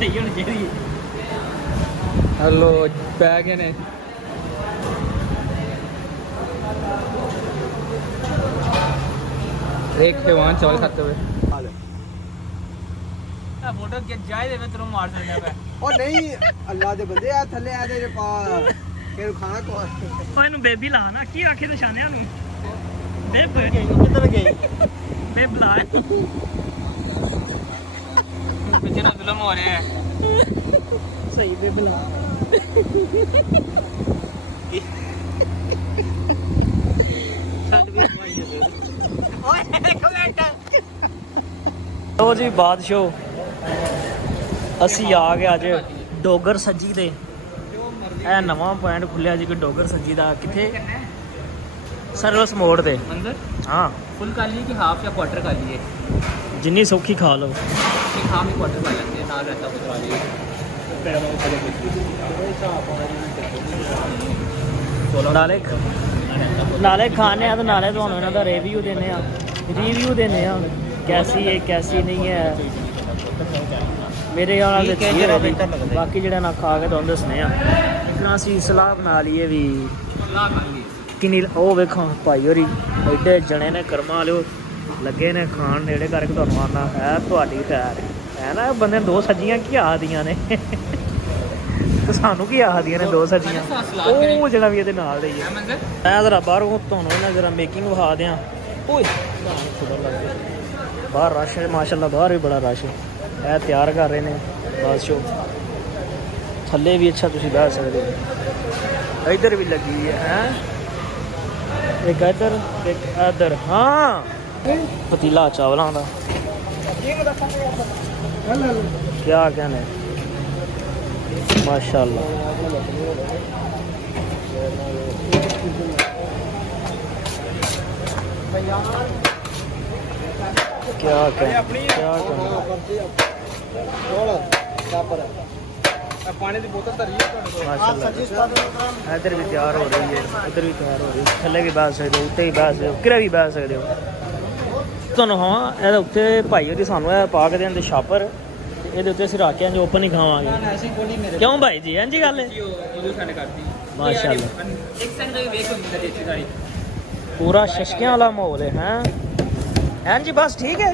ਸਹੀ ਹੋਣੀ ਚਾਹੀਦੀ। हेलो पै गए ने एक हैवान चावल खाते हुए फोटो के जाए दे मैं तेरे मार देना पे ओ नहीं अल्लाह दे बंदे आ थल्ले आ तेरे पा फिर खाना को ओए नु बेबी ला ना की आखे निशानियां नु बेब किधर गई बेब ला पीछे ना जुल्म हो रहा है सही बेब ला ओए कमेंट लो जी बादशाह ਅਸੀਂ ਆ ਗਏ ਅੱਜ ਡੋਗਰ ਸੱਜੀ ਤੇ ਇਹ ਨਵਾਂ ਪੁਆਇੰਟ ਖੁੱਲਿਆ ਜੀ ਕਿ ਡੋਗਰ ਸੱਜੀ ਦਾ ਕਿੱਥੇ ਸਰਵਿਸ ਮੋੜ ਤੇ ਅੰਦਰ ਹਾਂ ਫੁੱਲ ਕਰ ਲਈ ਕਿ ਹਾਫ ਜਾਂ ਕੁਆਟਰ ਕਰ ਲਈਏ ਜਿੰਨੀ ਸੌਖੀ ਖਾ ਲਓ ਕਿ ਹਾਫ ਹੀ ਕੁਆਟਰ ਕਰ ਲੈਂਦੇ ਨਾਲ ਰਹਿਤਾ ਬਚਵਾ ਲਈਏ ਨਾਲੇ ਖਾਣੇ ਆ ਤਾਂ ਨਾਲੇ ਤੁਹਾਨੂੰ ਇਹਨਾਂ ਦਾ ਰਿਵਿਊ ਦਿੰਦੇ ਆ ਕੈਸੀ ਹੈ ਕੈਸੀ ਨਹੀਂ ਹੈ ਮੇਰੇ ਵਾਲਾ ਦੇ ਬਾਕੀ ਜਿਹੜਾ ਨਾ ਖਾ ਕੇ ਤੁਹਾਨੂੰ ਦੱਸਨੇ ਆ ਇਤਨਾ ਅਸੀਂ ਸਲਾਹ ਬਣਾ ਲਈਏ ਵੀ ਕਿੰਨੀ ਉਹ ਵੇਖੋ ਭਾਈ ਹੋਰੀ ਐਡੇ ਜਣੇ ਨੇ ਕਰਮਾਂ ਵਾਲਿਓ ਲੱਗੇ ਨੇ ਖਾਣ ਨੇੜੇ ਕਰਕੇ ਤੁਹਾਨੂੰ ਆਉਣਾ ਹੈ ਤੁਹਾਡੀ ਖੈਰ ਹੈ ਨਾ ਬੰਦੇ ਦੋ ਸੱਜੀਆਂ ਕੀ ਆਦੀਆਂ ਨੇ ਤੇ ਸਾਨੂੰ ਕੀ ਆਦੀਆਂ ਨੇ ਦੋ ਸੱਜੀਆਂ ਉਹ ਜਿਹੜਾ ਵੀ ਇਹਦੇ ਨਾਲ ਦੇ ਹੀ ਹੈ ਮੈਂ ਜ਼ਰਾ ਬਾਹਰੋਂ ਤੁਹਾਨੂੰ ਇਹਨਾਂ ਜ਼ਰਾ ਮੇਕਿੰਗ ਵਿਖਾ ਦਿਆਂ ਓਏ ਬਾਹਰ ਰਸ਼ ਹੈ ਮਾਸ਼ਾਅੱਲਾ ਬਾਹਰ ਵੀ ਬੜਾ ਰਸ਼ ਹੈ ਇਹ ਤਿਆਰ ਕਰ ਰਹੇ ਨੇ ਬਾਦਸ਼ਾਹ ਥੱਲੇ ਵੀ ਅੱਛਾ ਤੁਸੀਂ ਬਹਿ ਸਕਦੇ ਹੋ ਇੱਧਰ ਵੀ ਲੱਗੀ ਹੈ ਇੱਕ ਇੱਧਰ ਇੱਕ ਇੱਧਰ ਹਾਂ ਪਤੀਲਾ ਚਾਵਲਾਂ ਦਾ क्या कहना है माशाल्लाह क्या पानी की बोतल धरी इधर भी तैयार हो रही है इधर भी तैयार हो रही है थले भी बह सकते हो उत्ते भी बह सकते हो किरे भी बह सकते हो ਤੁਹਾਨੂੰ ਹਾਂ ਇਹਦੇ ਉੱਤੇ ਭਾਈ ਉਹਦੀ ਸਾਨੂੰ ਇਹ ਪਾ ਕੇ ਦੇਣ ਛਾਪਰ ਇਹਦੇ ਉੱਤੇ ਅਸੀਂ ਰੱਖ ਕੇ ਜੋ ਓਪਨ ਹੀ ਖਾਵਾਂਗੇ ਕਿਉਂ ਭਾਈ ਜੀ ਇੰਜੀ ਗੱਲ ਹੈ ਮਾਸ਼ਾਅੱਲਾ ਇੱਕ ਸੈਕਿੰਡ ਦਾ ਵੇਖ ਹੁੰਦਾ ਦੇਸੀ ਗਾੜੀ ਪੂਰਾ ਸ਼ਸ਼ਕਿਆਂ ਵਾਲਾ ਮਾਹੌਲ ਹੈ हैं ਇੰਜੀ ਬਸ ਠੀਕ है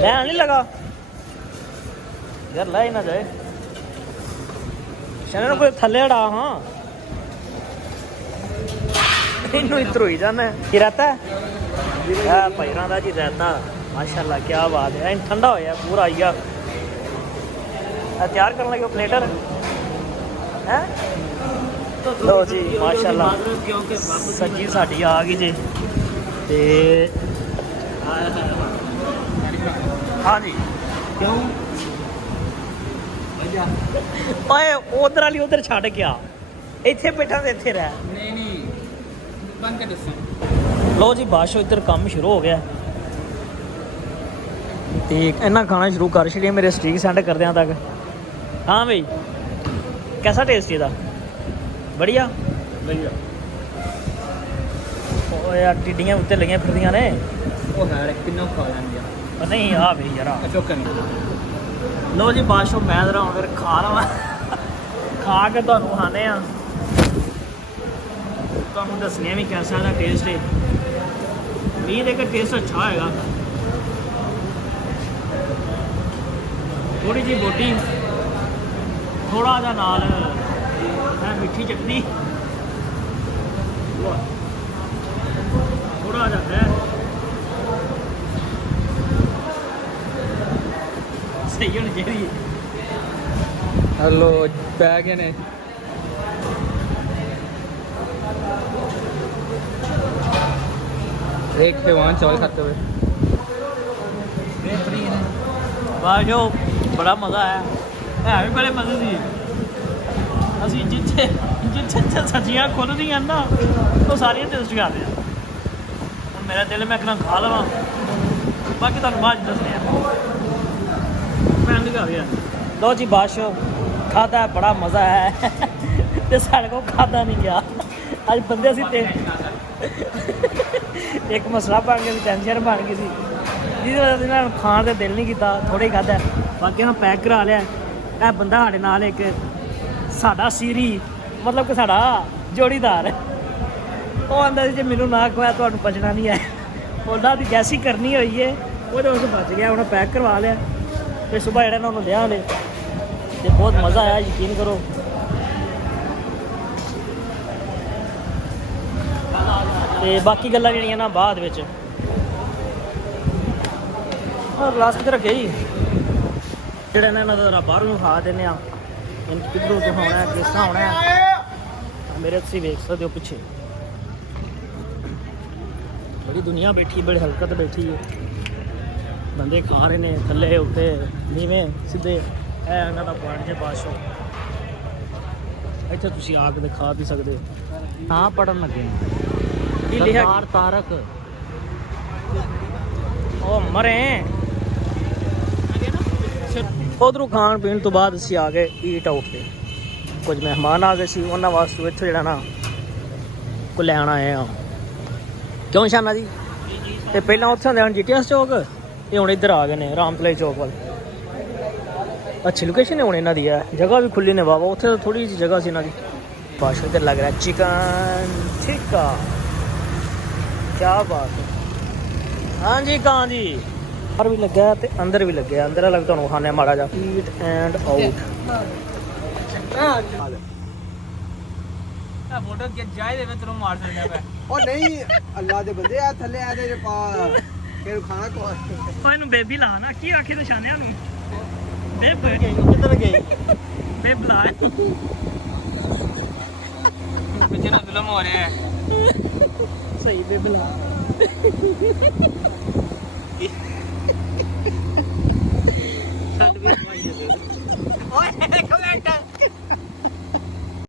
ਲੈ ਨਹੀਂ ਲਗਾ ਯਾਰ ਲੈ ਹੀ ਨਾ ਜਾਏ ਸ਼ਰਨ ਕੋਈ ਥੱਲੇ ਅੜਾ ਹਾਂ ਇਹਨੂੰ ਇਤਰੋ ਹੀ ਜਾਣਾ ਕੀ ਰਹਤਾ पैरों का जी रहता माशाल्लाह क्या बात है ठंडा होया पूरा आइया तैयार करने लगे प्लेटर है लो जी माशाल्लाह सब्जी साड़ी आ गई जी ते हाँ जी क्यों उधर वाली उधर छड़ के आ इत्थे बैठा तो इत्थे रह नहीं बन के दस लो जी बादशाह इधर काम शुरू हो गया तो इन्ना खाना शुरू कर छड़िए मेरे स्टीक सेंड करदे तक हाँ भाई कैसा टेस्ट ਇਹਦਾ बढ़िया बढ़िया यार टिड्डियां उत्ते लगियां फिरदियां ने ਉਹ ਹੈ ਕਿੰਨਾ ਖਾ ਲੈਂਦੀਆਂ नहीं आ भाई यार लो जी बादशाह मैं जरा ਹੁਣ ਫਿਰ ਖਾ ਲਵਾਂ ਖਾ ਕੇ ਤੁਹਾਨੂੰ ਖਾਣੇ ਆ ਤੁਹਾਨੂੰ ਦੱਸਣੇ ਵੀ कैसा ਦਾ ਟੇਸਟ ਹੈ उम्मीद है कि टेस्ट अच्छा होगा थोड़ी जी बोटी थोड़ा जा नाल है मिठी चटनी थोड़ा जा है सही होनी चाहिए हेलो पै गए ने एक हैवान चावल खाते हुए बेहतरीन बाजो बड़ा मज़ा आया है भी बड़े मज़े की असी जिथे जिथे सब्जियां खुलदियां ना तो सारियां टेस्ट करते हैं हुण मेरा दिल मैं कहना खा लवां बाकी तुहानूं बाद दसदे मैं लगा गया लो जी बादशाह खादा बड़ा मज़ा है ते साढ़े को खादा नहीं गया अज बंदे असी ते एक मसला बन गया टेंशन बन गई थी जिस वजह से खाने का दिल नहीं किया थोड़ा ही खादा बाकी हम पैक करा लिया ਇਹ ਬੰਦਾ ਸਾਡੇ ਨਾਲ ਇੱਕ ਸਾਡਾ ਸੀਰੀ ਮਤਲਬ ਕਿ ਸਾਡਾ ਜੋੜੀਦਾਰ ਉਹ ਆਂਦਾ ਜੇ ਮੈਨੂੰ ਨਾ ਖਵਾਇਆ ਤੁਹਾਨੂੰ ਬਚਣਾ ਨਹੀਂ ਹੈ ਉਹਨਾਂ ਦੀ ਗੈਸੀ ਕਰਨੀ ਹੋਈ ਹੈ ਉਹਦੇ ਉਸ ਬਚ ਗਿਆ ਉਹਨੇ ਪੈਕ ਕਰਵਾ ਲਿਆ ਤੇ ਸਵੇਰ ਜਿਹੜਾ ਨਾ ਉਹਨੂੰ ਲਿਆ ਨੇ ਤੇ ਬਹੁਤ ਮਜ਼ਾ ਆਇਆ ਯਕੀਨ ਕਰੋ ਤੇ ਬਾਕੀ ਗੱਲਾਂ ਜਿਹੜੀਆਂ ਨਾ ਬਾਅਦ ਵਿੱਚ ਉਹ ਗਲਾਸ ਕਿੱਥੇ ਰੱਖਿਆ ਜੀ ਜਿਹੜਾ ਇਹਨਾਂ ਦਾ ਬਾਹਰੋਂ ਖਾ ਦਿੰਦੇ ਆ ਕਿੱਧਰੋਂ ਤੋਂ ਹੋਣਾ ਕਿਸ ਤਰ੍ਹਾਂ ਹੋਣਾ ਮੇਰੇ ਤੁਸੀਂ ਵੇਖ ਸਕਦੇ ਹੋ ਪਿੱਛੇ ਬੜੀ ਦੁਨੀਆ ਬੈਠੀ ਬੜੀ ਹਲਕਤ ਬੈਠੀ ਹੈ ਬੰਦੇ ਖਾ ਰਹੇ ਨੇ ਥੱਲੇ ਉੱਤੇ ਨੀਵੇਂ ਸਿੱਧੇ ਇਹ ਇਹਨਾਂ ਦਾ ਪੁਆਇੰਟ ਜੇ ਬਾਸ਼ੋ ਇੱਥੇ ਤੁਸੀਂ ਆ ਕੇ ਦਿਖਾ ਵੀ ਸਕਦੇ ਹੋ ਹਾਂ ਪੜਨ ਲੱਗੇ ਕੀ ਲਿਖਿਆ ਸਰਦਾਰ ਤਾਰਕ ਉਹ ਮਰੇ ਉਧਰੋਂ ਖਾਣ ਪੀਣ ਤੋਂ ਬਾਅਦ ਅਸੀਂ ਆ ਗਏ ਈਟ ਆਊਟ ਤੇ ਕੁਝ ਮਹਿਮਾਨ ਆ ਗਏ ਸੀ ਉਹਨਾਂ ਵਾਸਤੇ ਇੱਥੇ ਜਿਹੜਾ ਨਾ ਕੋ ਲੈਣ ਆਏ ਆ ਕਿਉਂ ਸ਼ਾਨਾ ਜੀ ਤੇ ਪਹਿਲਾਂ ਉੱਥੇ ਹੁੰਦੇ ਹਨ ਜੀਟੀਐਸ ਚੌਕ ਇਹ ਹੁਣ ਇੱਧਰ ਆ ਗਏ ਨੇ ਰਾਮਪਲੇ ਚੌਕ ਵੱਲ ਅੱਛੀ ਲੋਕੇਸ਼ਨ ਹੈ ਹੁਣ ਇਹਨਾਂ ਦੀ ਹੈ ਜਗ੍ਹਾ ਵੀ ਖੁੱਲੀ ਨੇ ਬਾਬਾ ਉੱਥੇ ਤਾਂ ਥੋੜੀ ਜਿਹੀ ਜਗ੍ਹਾ ਸੀ ਇਹਨਾਂ ਦੀ ਬਾਸ਼ ਇੱਧਰ ਲੱਗ ਰਿਹਾ ਚਿਕਨ ਟਿੱਕਾ ਕਿਆ ਬਾਤ ਹੈ ਹਾਂਜੀ ਕਾਂ ਜੀ ਬਾਹਰ ਵੀ ਲੱਗਿਆ ਤੇ ਅੰਦਰ ਵੀ ਲੱਗਿਆ ਅੰਦਰ ਵਾਲਾ ਵੀ ਤੁਹਾਨੂੰ ਖਾਣੇ ਮਾੜਾ ਜਿਹਾ ਈਟ ਐਂਡ ਆਊਟ ਆ ਫੋਟੋ ਕਿ ਜਾਏ ਦੇ ਮੈਂ ਤੈਨੂੰ ਮਾਰ ਦਿੰਦਾ ਪਿਆ ਉਹ ਨਹੀਂ ਅੱਲਾ ਦੇ ਬੰਦੇ ਆ ਥੱਲੇ ਆ ਤੇਰੇ ਪਾ ਕਿਹਨੂੰ ਖਾਣਾ ਕੋਈ ਭਾਈ ਨੂੰ ਬੇਬੀ ਲਾ ਨਾ ਕੀ ਆਖੇ ਨਿਸ਼ਾਨਿਆਂ ਨੂੰ ਬੇਬ ਕਿੱਧਰ ਗਈ ਬੇਬ ਲਾ ਪਿੱਛੇ ਨਾ ਜ਼ੁਲਮ ਹੋ ਰਿਹਾ ਹੈ ਸਹੀ ਬੇਬ ਲਾ ਛੱਡ ਵੀ ਭਾਈ